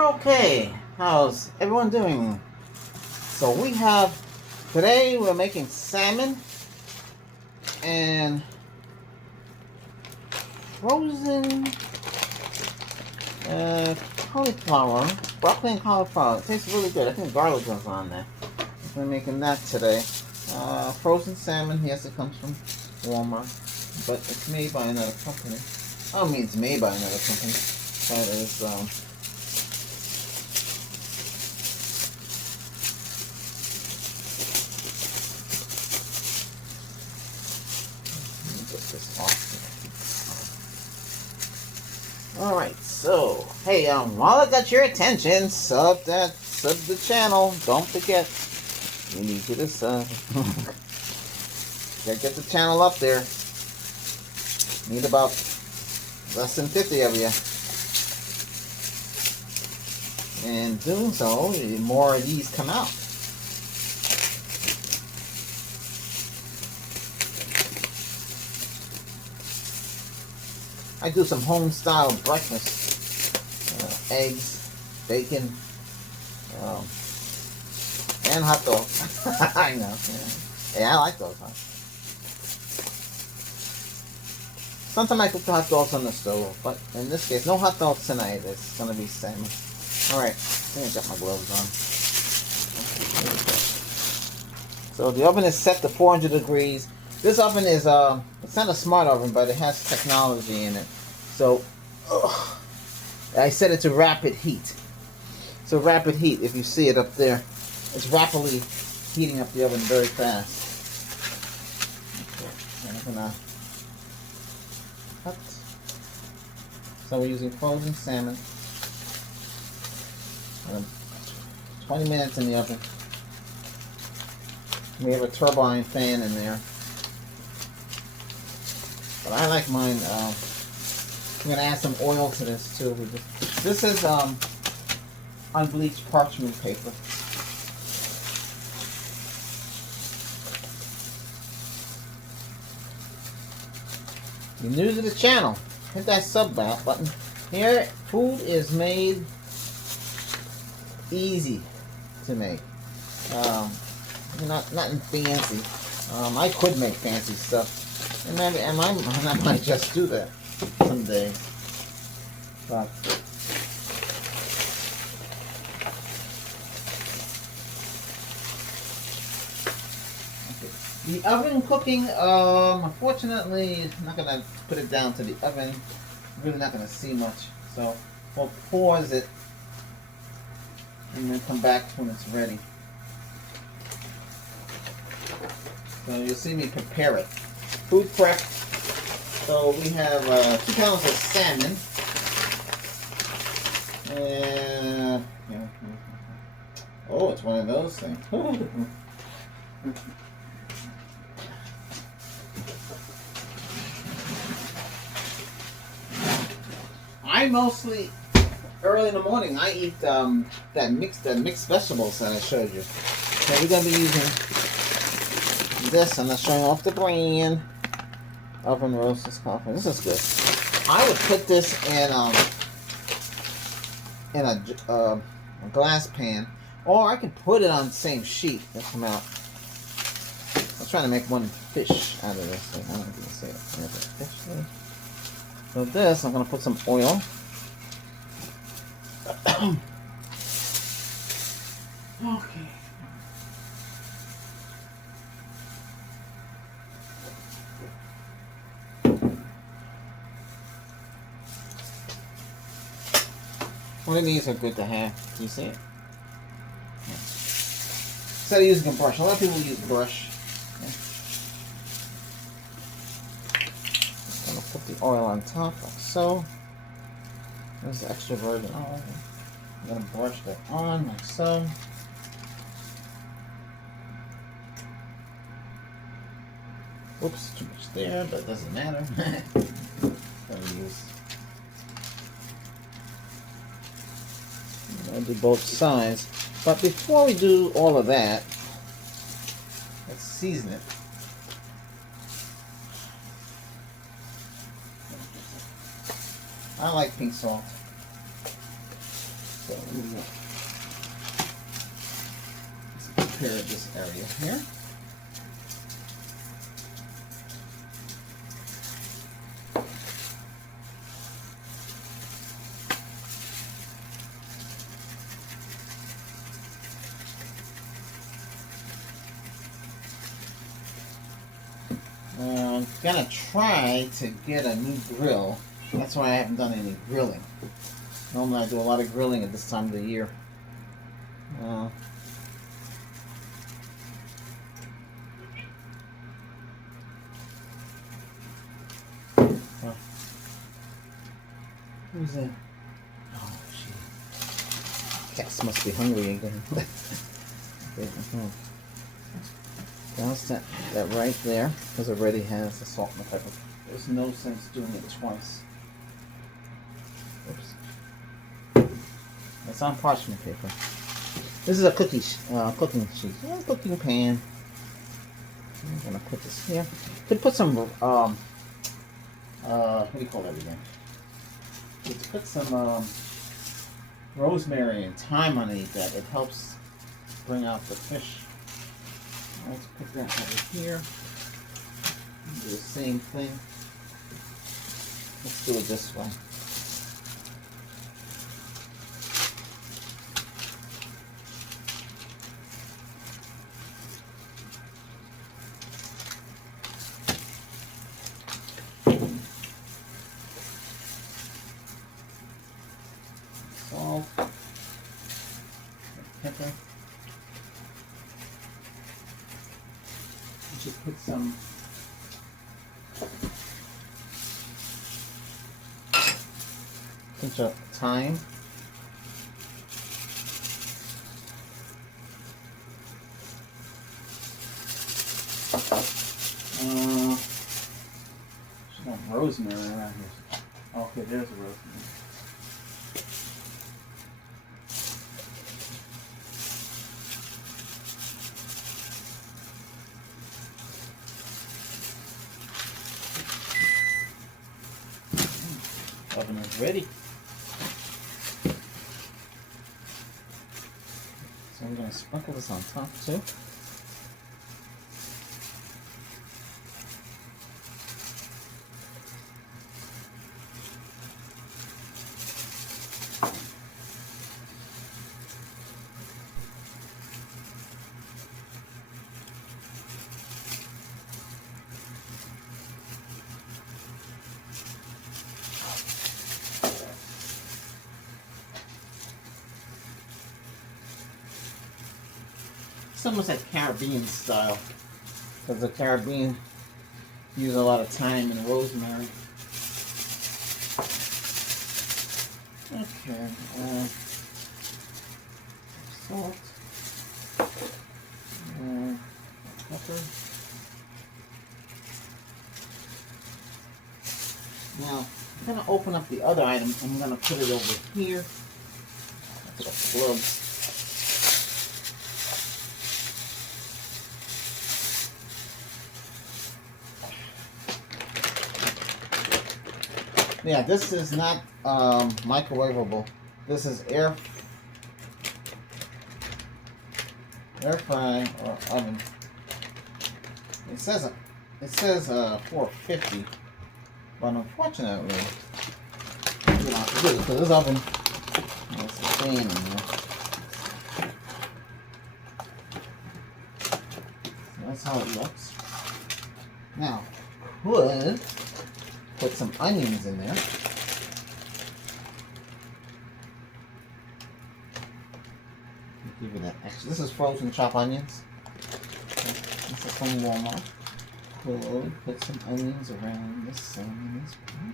Okay, how's everyone doing? So today we're making salmon and frozen cauliflower, broccoli and cauliflower. It tastes really good. I think garlic goes on there. We're making that today. Frozen salmon, yes, it comes from Walmart, but it's made by another company. I don't mean it's made by another company, but it's get this off. Alright, so hey, while I got your attention, sub the channel. Don't forget, we need you to sub. Gotta get the channel up there. Need about less than 50 of you. And doing so, more of these come out. I do some home-style breakfast. Eggs, bacon, and hot dogs. I know. Yeah, I like those. Huh? Sometimes I cook the hot dogs on the stove, but in this case, no hot dogs tonight. It's going to be salmon. Alright, I think I got my gloves on. So the oven is set to 400 degrees. This oven is, it's not a smart oven, but it has technology in it. So, I set it to rapid heat. So rapid heat, if you see it up there, it's rapidly heating up the oven very fast. Okay, I'm gonna cut. So we're using frozen salmon. 20 minutes in the oven. We have a turbine fan in there. But I like mine, I'm going to add some oil to this too. This is unbleached parchment paper. You're new to the channel, hit that sub button. Here, food is made easy to make. Nothing fancy. I could make fancy stuff. And maybe I might just do that someday. But okay. The oven cooking, unfortunately, I'm not gonna put it down to the oven. I'm really not gonna see much. So we'll pause it and then come back when it's ready. So you'll see me prepare it. Food prep. So we have 2 pounds of salmon. And oh, it's one of those things. I mostly early in the morning I eat that mixed vegetables that I showed you. So we're gonna be using this. I'm not showing off the brand. Oven roasted coffee. This is good. I would put this in a glass pan, or I can put it on the same sheet that come out. I was trying to make one fish out of this. I don't know if you can see it. There's a fish there. So this, I'm gonna put some oil. Okay. One of these are good to have. Do you see it? Yeah. Instead of using a brush, a lot of people use brush. Yeah. I'm gonna put the oil on top like so. There's the extra virgin olive. I'm gonna brush that on like so. Oops, too much there, but it doesn't matter. I'll do both sides. But before we do all of that, let's season it. I like pink salt. So let's prepare this area here. I'm gonna try to get a new grill. That's why I haven't done any grilling. Normally I do a lot of grilling at this time of the year. Who's that? Oh, shit. Cats must be hungry again. Douse that right there, because it already has the salt and the pepper. There's no sense doing it twice. Oops. It's on parchment paper. This is a cooking sheet, cooking pan. I'm gonna put this here. Could put some what do you call that again? Could put some rosemary and thyme underneath that. It helps bring out the fish. Let's put that over here. Do the same thing. Let's do it this way. Salt, pepper. You should put some pinch of thyme. Should have rosemary around here. Okay, there's a rosemary. Oven is ready. So I'm going to sprinkle this on top too. It's almost like Caribbean style, because the Caribbean use a lot of thyme and rosemary. Okay, salt, pepper. Now, I'm going to open up the other item. I'm going to put it over here. Put a glove. Yeah, this is not microwavable. This is air fry or oven. It says 450, but unfortunately, you know, because this oven has a fan in there. So that's how it looks. Now, could put some onions in there. Give you that extra. This is frozen chopped onions. This is from Walmart. Could put some onions around the salmon as well.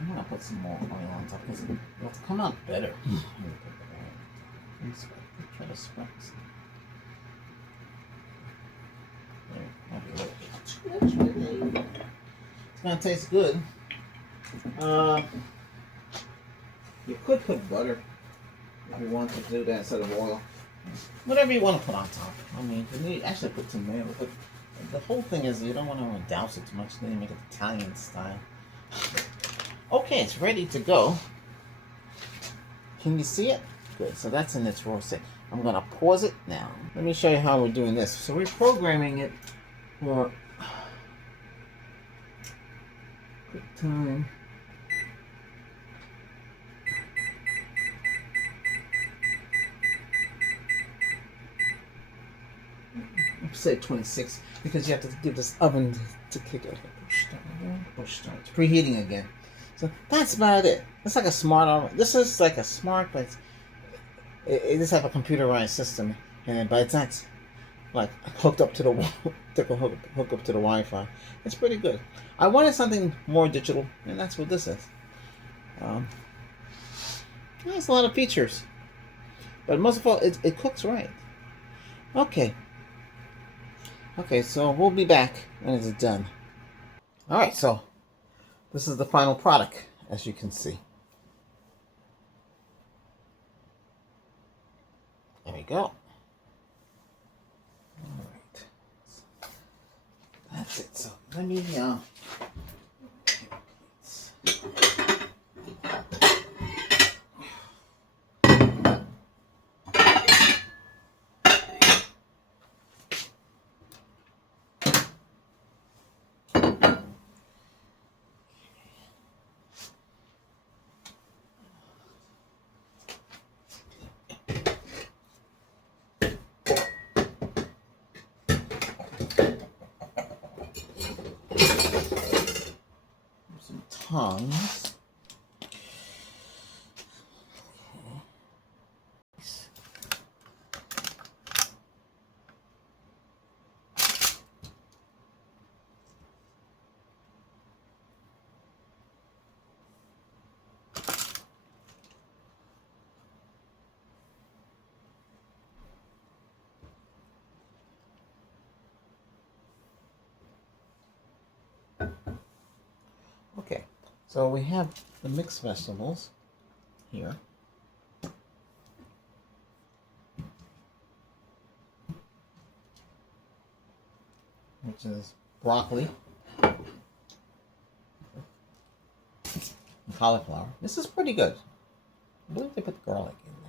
I'm gonna put some more oil on top because it'll come out better. Try to spread some. It's gonna taste good. You could put butter if you want to do that instead of oil. Whatever you want to put on top. I mean, you need actually put tomato, but the whole thing is you don't want to douse it too much. Then you make it Italian style. Okay, it's ready to go. Can you see it? Good. So that's in its raw state. I'm going to pause it now. Let me show you how we're doing this. So we're programming it for quick time. Say 26 because you have to give this oven to kick it. Push start again. Push start. It's preheating again. So that's about it. It's like a smart oven. This is like a smart, but it just have a computerized system, but it's not like hooked up to the hook up to the Wi-Fi. It's pretty good. I wanted something more digital, and that's what this is. It has a lot of features, but most of all, it cooks right. Okay, so we'll be back when it's done. Alright, so this is the final product, as you can see. There we go. Alright. That's it. So let me some tongs. Okay, so we have the mixed vegetables here. Which is broccoli and cauliflower. This is pretty good. I believe they put garlic in there.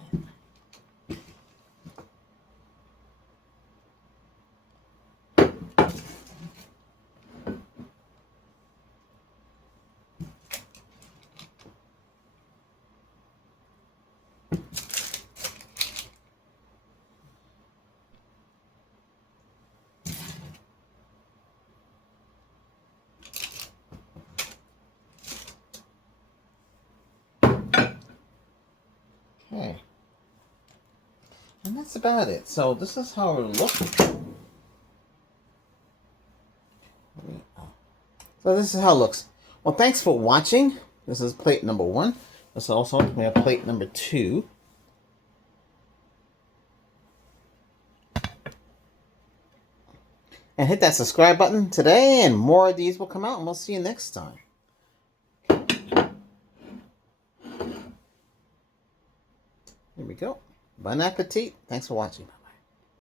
Okay. And that's about it. So this is how it looks. So this is how it looks. Well, thanks for watching. This is plate number 1. This also, we have plate number 2. And hit that subscribe button today, and more of these will come out, and we'll see you next time. Here we go. Bon appetit. Thanks for watching.